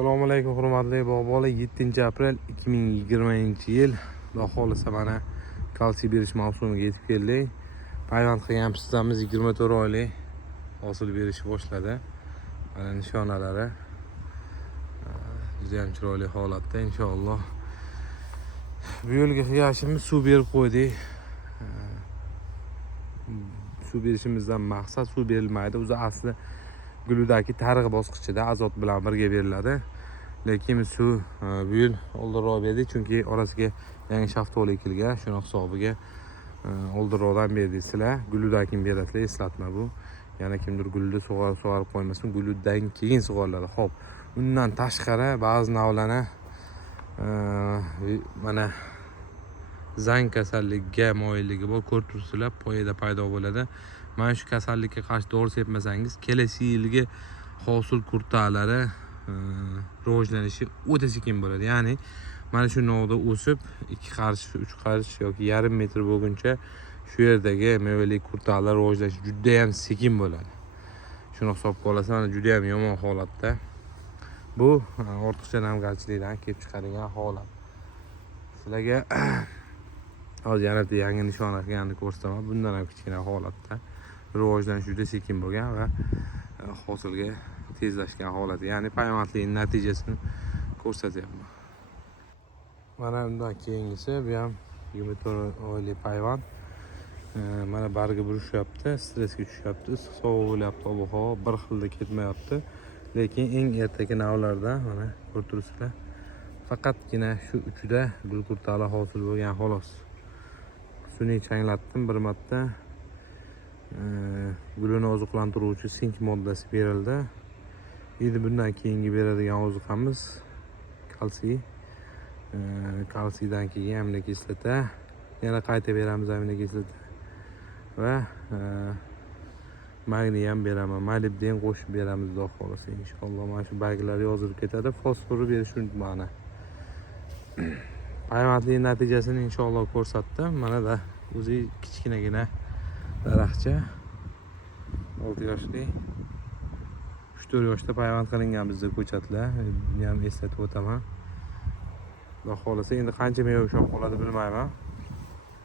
Assalomu alaykum hurmatli bog'bonlar. 7-aprel 2020-yil. Xudo xolisa mana kalsiy berish mavsumiga yetib keldik. Payvand qilgan pistamiz 24 oylik hosil berishni boshladi. Mana nishonalari juda ham chiroyli holatda inshaalloh. Bu yilgi qiyashimiz suv berib qo'ydik. Suv berishimizdan maqsad suv berilmaydi. O'zi asli guludagi targ'i bosqichida azot bilan birga beriladi. Lekin suv bu yil oldinroq berdik, chunki orasiga yangi shaftoli ekilgan, shuni hisobiga oldinroqdan berdik. Sizlar guludagi beradilar, eslatma bu. Yana kimdir gulda sug'orib qo'ymasin, guluddan keyin sug'oriladi. Xo'p, undan tashqari ba'zi navlarni mana zang kasalligiga moyilligi bor, ko'rib tursizlar, poyada paydo bo'ladi. Mana shu kasallikka qarshi dori sepmasangiz, kelasi yilgi hosil kurtalari rivojlanishi o'ta sekin bo'ladi. Ya'ni mana shu novda o'sib 2 qarich, 3 qarich yoki yarim metr bo'lguncha shu yerdagi mevali kurtalar rivojlanishi juda ham sekin bo'ladi. Shuni hisobga olsa, mana juda ham yomon holatda. Bu ortiqcha namgarchilikdan kelib chiqadigan holat. Sizlarga hozir yana yangi nishona qilganini ko'rsataman. Bundan ham kichkina holatda rivojlanish juda sekin bo'lgan va hosilga tezlashgan holati. Ya'ni payvandlikning natijasini ko'rsatyapman. Mana undan keyingisi bu ham 24 oylik payvand. Mana bargi burishyapti, stressga tushyapti, issiq sovuq bo'lyapti, ob-havo bir xilda ketmayapti. Lekin eng ertaki navlardan mana ko'rib turibsizlar. Faqatgina shu uchida gul kurtali hosil bo'lgan xolos. Sun'iy changlatdim bir marta. Gulini oziqlantiruvchi sink moddasi berildi. Endi bundan keyingi beradigan oziqamiz kalsiy. Kalsiydan keyin aminokislota, yana qayta beramiz aminokislota va magniy ham beraman. Molibden qo'shib beramiz xudo xolasa inshaalloh. Mana shu belgilar yozilib ketadi. Fosforni berish unutmanglar. Payvandlik natijasini inshaalloh ko'rsatdim. Mana da o'zi kichkinagina daraxtcha 6 yoshli 3-4 yoshda payvand qilingan bizda ko'chatlar. Buni ham eslatib o'taman. Xudo xolasa endi qancha meva ushlab qoladi bilmayman.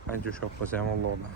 Qancha ushlab qolsa ham Allohdan.